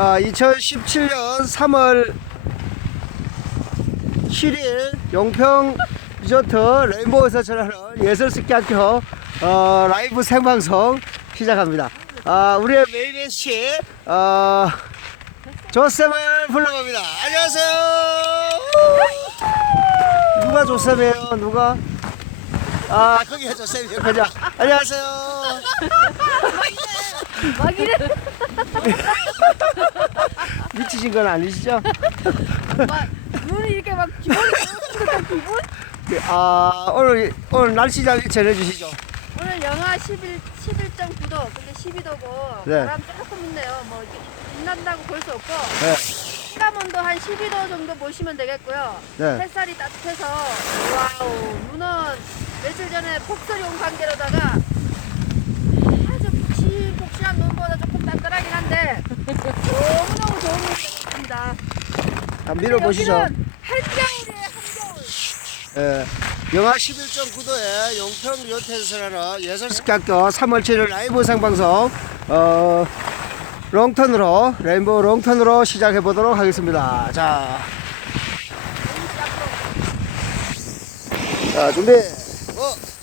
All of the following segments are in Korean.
자, 2017년 3월 7일 용평 리조트 레인보우에서 전하는 예술 스키 학교 어, 라이브 생방송 시작합니다. 아, 우리의 메인 MC 어, 조쌤을 불러봅니다. 안녕하세요. 누가 조쌤이에요? 누가? 아, 거기가 조쌤이에요. 그죠? 안녕하세요. 막 이래 미치신 건 아니시죠? 막 눈이 이렇게 막 기분이 좋은 듯한 기분? 아, 오늘, 오늘 날씨 잘 전해주시죠. 오늘 영하 11, 11.9도 근데 12도고 네. 바람 조금 있네요 뭐 빛난다고 볼 수 없고 네. 시간온도 한 12도 정도 보시면 되겠고요 네. 햇살이 따뜻해서 와우 눈은 며칠 전에 폭설이 온 관계로다가 아주 푹신푹신한 눈보다 조금 따뜻하긴 한데 너무너무 좋은 눈이 되겠습니다 한번 밀어보시죠. 여기는 한겨울이에요 한겨울 예, 영하 11.9도에 용평 리조트에서 하는 예술스키학교 3월 7일 라이브 생방송 어, 롱턴으로 레인보우 롱턴으로 시작해 보도록 하겠습니다. 자, 자 준비. 어.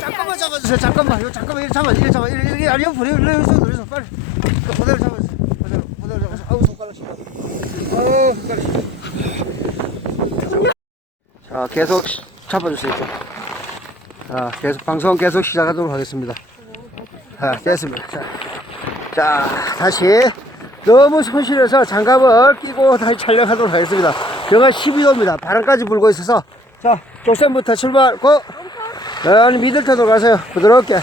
잠깐만 잡아주세요. 잠깐만. 이거 잠깐만 이거 잡아. 이거 잡아. 이거 이거 아니 옆으로 이거 빨리. 이거 그대로 잡아주세요. 그대로 그대로 잡아서. 아우 손가락 씨. 아우 손가락 씨. 자 계속 시- 잡아주세요. 좀. 자 계속 방송 계속 시작하도록 하겠습니다. 자 됐습니다. 자, 자 다시 너무 손실해서 장갑을 끼고 다시 촬영하도록 하겠습니다. 영하 12도입니다. 바람까지 불고 있어서 자 쪽선부터 출발 고. 네, 미들턴으로 가세요. 부드럽게.